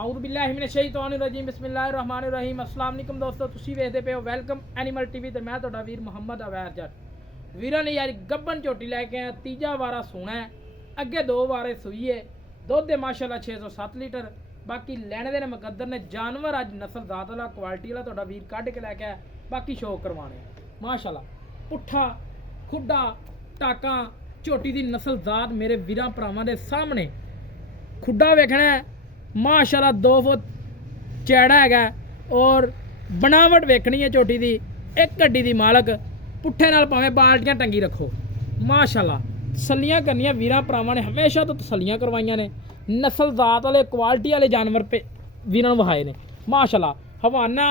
ਆਊਦ ਬਿੱਲਾਹਿ ਮਿਨਸ਼ ਸ਼ੈਤਾਨਿਰ regime ਬਿਸਮਿल्लाहिर रहमानिर रहीम अस्सलाम वालेकुम ਦੋਸਤੋ ਤੁਸੀਂ ਵੇਖਦੇ ਪਏ ਹੋ ਵੈਲਕਮ ਐਨੀਮਲ ਟੀਵੀ ਤੇ ਮੈਂ ਤੁਹਾਡਾ ਵੀਰ ਮੁਹੰਮਦ ਅਵੈਰ ਜੱਟ ਵੀਰਾਂ ਨੇ ਯਾਰ ਗੱਬਨ ਝੋਟੀ ਲੈ ਕੇ ਆਇਆ ਤੀਜਾ ਵਾਰਾ ਸੋਣਾ ਹੈ ਅੱਗੇ ਦੋ ਵਾਰੇ ਸੂਈ ਹੈ ਦੁੱਧ ਦੇ ਮਾਸ਼ਾਅੱਲਾ 607 ਲੀਟਰ ਬਾਕੀ ਲੈਣੇ ਦੇ ਨੇ ਮੁਕੱਦਰ ਨੇ ਜਾਨਵਰ ਅੱਜ ਨਸਲ ਜ਼ਾਤ ਵਾਲਾ ਕੁਆਲਿਟੀ ਵਾਲਾ ਤੁਹਾਡਾ ਵੀਰ ਕੱਢ ਕੇ ਲੈ ਕੇ ਆਇਆ ਬਾਕੀ ਸ਼ੌਕ ਕਰਵਾਣੇ ਮਾਸ਼ਾਅੱਲਾ ਪੁੱਠਾ ਖੁੱਡਾ ਟਾਕਾਂ ਝੋਟੀ ਦੀ ਨਸਲ ਜ਼ਾਤ ਮੇਰੇ ਵੀਰਾਂ ਭਰਾਵਾਂ ਦੇ ਸਾਹਮਣੇ ਖੁੱਡਾ ਵੇਖਣਾ माशाल्लाह 2 फुट चैड़ा है और बनावट वेखनी है झोटी दी एक गड्डी दी मालक पुट्ठे नाल भावें बाल्टियां टंगी रखो माशाल्लाह तसल्लियां करनियां वीरां भरावां ने हमेशा तो तसल्लियां करवाइयां ने नस्ल जात वाले क्वालिटी वाले जानवर पे वीरां नूं वहाए ने माशाल्लाह हवाना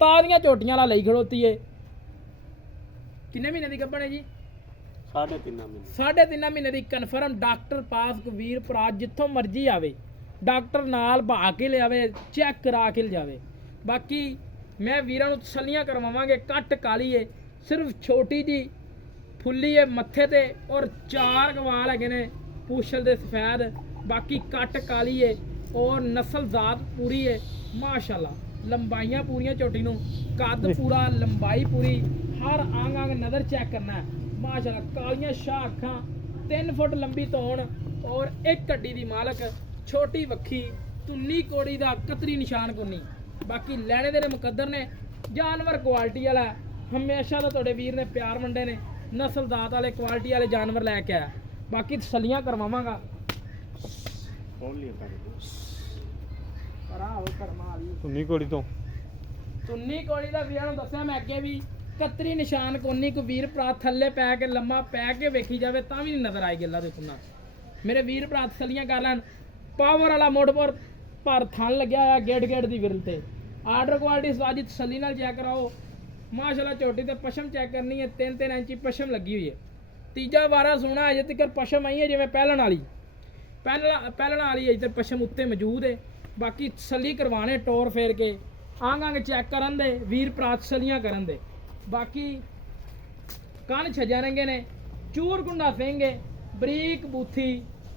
ताज़ियां झोटियां ला लई खड़ोती है किन्ने महीने दी गब्बन है जी 3.5 महीने 3.5 महीने दी कन्फर्म डॉक्टर पास को वीर भरा जिथों मर्जी आवे डॉक्टर नाल बहा के लियावे चेक करा के लियावे बाकी मैं वीरां नूं तसल्लियां करवावांगे कट काली है सिर्फ छोटी जी फुल्ली है मत्थे ते और 4 वाल हैगे ने पूछल दे सफेद बाकी कट काली है और नस्ल जात पूरी है माशाल्लाह लंबाइयां पूरियां झोटी नूं कद पूरा लंबाई पूरी हर आंग आंग नज़र चेक करना है माशाल्लाह कालियां शाह अखां 3 फुट लंबी तोण और एक गड्डी दी मालक छोटी वक्खी तुन्नी कोड़ी दा कतरी निशान कोनी बाकी लैने दे मुकद्दर ने जानवर क्वालिटी वाला हमेशा तो तुहाडे वीर ने प्यार वंडे ने नस्ल दात वाले क्वालिटी वाले जानवर लैके आया बाकी तसल्लियां करवावांगा तुन्नी कोड़ी तो तुन्नी कोड़ी दा वीरां नूं दस्सिया मैं अगे भी कतरी निशान कोनी को वीर भरा थल्ले पै के लम्मा पै के वेखी जावे तां भी नहीं नज़र आई गल्ला देखो ना मेरे वीर भरा तसल्लियां कर लैन पावर वाला मोड़ पर थन लग्या होया गेट गेट दी विरल ते आर्डर क्वालिटी साजी तसल्ली नाल चेक कराओ माशाल्लाह झोटी ते पशम चेक करनी है 3-3 इंची पशम लगी हुई है तीजा वारा सोना अजे तक पशम आई है जिवें पहलन वाली अजे तक पशम उत्ते मौजूद है बाकी तसल्ली करवाने टोर फेर के आंग आंग चेक करन दे वीर भरा तसल्लियां करन दे बाकी कन छजारेंगे ने चूर कुंडा सेंगे बरीक बूथी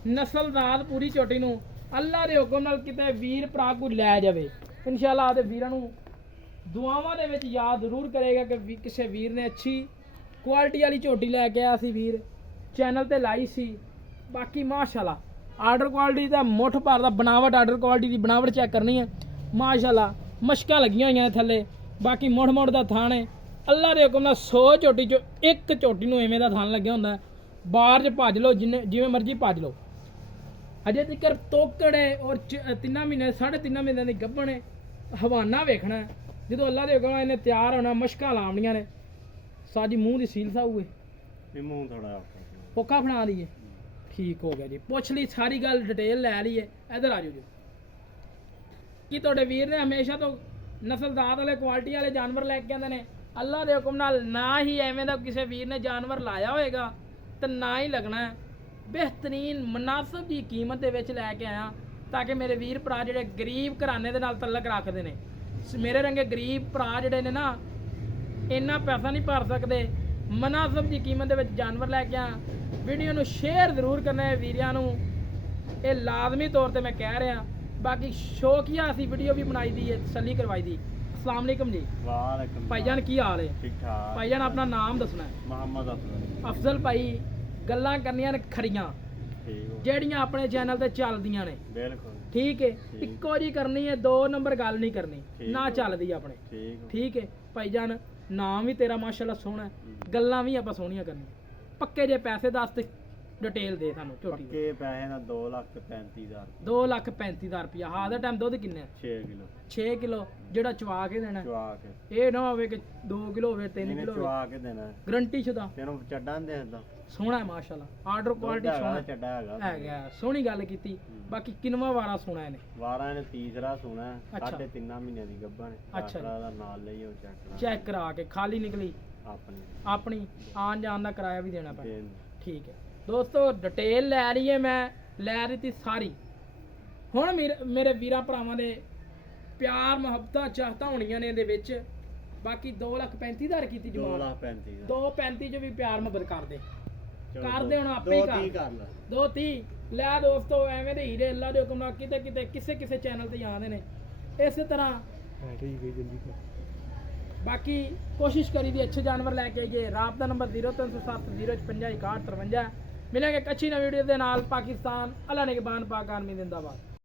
नस्ल दात पूरी झोटी नूं अल्लाह दे हुक्म नाल किते वीर भरा को लै जावे इंशाअल्लाह आदे वीरां नूं दुआवां दे विच याद जरूर करेगा कि किसी वीर ने अच्छी क्वालिटी वाली झोटी लैके आया सी वीर चैनल ते लाई सी बाकी माशाअल्लाह आर्डर क्वालिटी दा मुठ भर दा बनावट आर्डर क्वालिटी दी बनावट चेक करनी है माशाअल्लाह मशकां लगियां होईयां थल्ले बाकी मुड़ मुड़ दा थान है अल्लाह दे हुक्म नाल 100 झोटी चो एक झोटी नूं इवें दा थान लग्या हुंदा है बाहर च भज लो जिवें मर्जी भज लो अजे तक तोकड़ है और 3 महीने 3.5 महीने की गब्बन है हवाना वेखना जो अल्लाह के हुक्म इन्हें तैयार होना मशकां लावनियां ने साजी मूँह की सील साऊ है मूँह थोड़ा औखा बना दी है ठीक हो गया जी पुछ ली सारी गल डिटेल लै ली है इधर आ जाओ जी कि तुहाडे वीर ने हमेशा तो नस्ल दात वाले क्वालिटी वाले जानवर लैके आंदे ने अल्लाह के हुक्म नाल ना ही एवें दा किसी वीर ने जानवर लाया होएगा तो ना ही लगना है बेहतरीन मुनासिब जी कीमत दे विच लैके आया ताकि मेरे वीर भरा जिहड़े गरीब घराने दे नाल तलक रखदे ने मेरे रंगे गरीब भरा जिहड़े ने ना इन्ना पैसा नहीं भर सकदे मुनासिब जी कीमत दे विच जानवर लैके आया वीडियो नूं शेयर जरूर करना है वीरियां नूं ये लाजमी तौर ते मैं कह रहा बाकी शौकिया असी वीडियो भी बनाई दी है तसल्ली करवाई दी अस्सलाम वालेकुम जी वालेकुम भाईजान की हाल है ठीक ठाक भाईजान अपना नाम दसना है मोहम्मद अफजल भाई गल्लां करनियां ने खड़ियां ਜਿਹੜੀਆਂ ਆਪਣੇ ਚੈਨਲ ਤੇ ਚੱਲਦੀਆਂ ਨੇ ਬਿਲਕੁਲ ਠੀਕ ਹੈ ਇੱਕੋ ਜੀ ਕਰਨੀ ਹੈ 2 ਨੰਬਰ ਗੱਲ ਨਹੀਂ ਕਰਨੀ ਨਾ ਚੱਲਦੀ ਆਪਣੇ ਠੀਕ ਹੈ ਭਾਈਜਾਨ ਨਾਮ ਵੀ ਤੇਰਾ ਮਾਸ਼ਾਅੱਲਾ ਸੋਹਣਾ ਗੱਲਾਂ ਵੀ ਆਪਾਂ ਸੋਹਣੀਆਂ ਕਰਨੀਆਂ ਪੱਕੇ ਜੇ ਪੈਸੇ ਦੱਸ ਤੇ डिटेल दे सानू झोटी पक्के पैसे ना 2,35,000 2,35,000 रुपया हाँ दा टाइम दुध किन्ने 6 किलो जेड़ा चवा के देना चवा के ये ना होवे कि 2 किलो होवे 3 किलो चवा के देना गारंटी शुदा तेनों चड्डा नहीं देखदा सोहना है माशाल्लाह आर्डर क्वालिटी सोहना चड्डा हैगा सोहनी गल कीती बाकी किनवा वारा सोना है वारा ने तीसरा सोना है 3.5 महीने दी गब्बा ने अच्छा दा नाल लईओ चेक करा के खाली निकली अपनी आन जान दा किराया भी देना पे ठीक है दोस्तों डिटेल लै रही है मैं लै रही थी सारी हुण मेरे वीरां भरावां दे प्यार मुहब्बतां चाहतां होणियां ने इहदे विच बाकी 2,35,000 कीती जवाब 2,35 जो भी प्यार मुहब्बत कर दे हुण आपे ही कर 2,30 ਲੈ ਦੋਸਤੋ ਐਵੇਂ ਦੇ ਹੀਰੇ ਅੱਲਾ ਦੇ ਹੁਕਮ ਨਾਲ ਕਿਤੇ ਕਿਤੇ ਕਿਸੇ ਕਿਸੇ ਚੈਨਲ ਤੇ ਆਉਂਦੇ ਨੇ। ਇਸੇ ਤਰ੍ਹਾਂ ਬਾਕੀ ਕੋਸ਼ਿਸ਼ ਕਰੀ ਦੀ ਅੱਛੇ ਜਾਨਵਰ ਲੈ ਕੇ ਆਈਏ। ਰਾਬਤਾ ਨੰਬਰ 0307 055 6153। ਮਿਲਾਂਗੇ ਇੱਕ ਅੱਛੀ ਨਵੀਂ ਵੀਡੀਓ ਦੇ ਨਾਲ। ਪਾਕਿਸਤਾਨ ਅੱਲਾ ਨਿਗਹਬਾਨ, ਪਾਕ ਆਰਮੀ ਜ਼ਿੰਦਾਬਾਦ।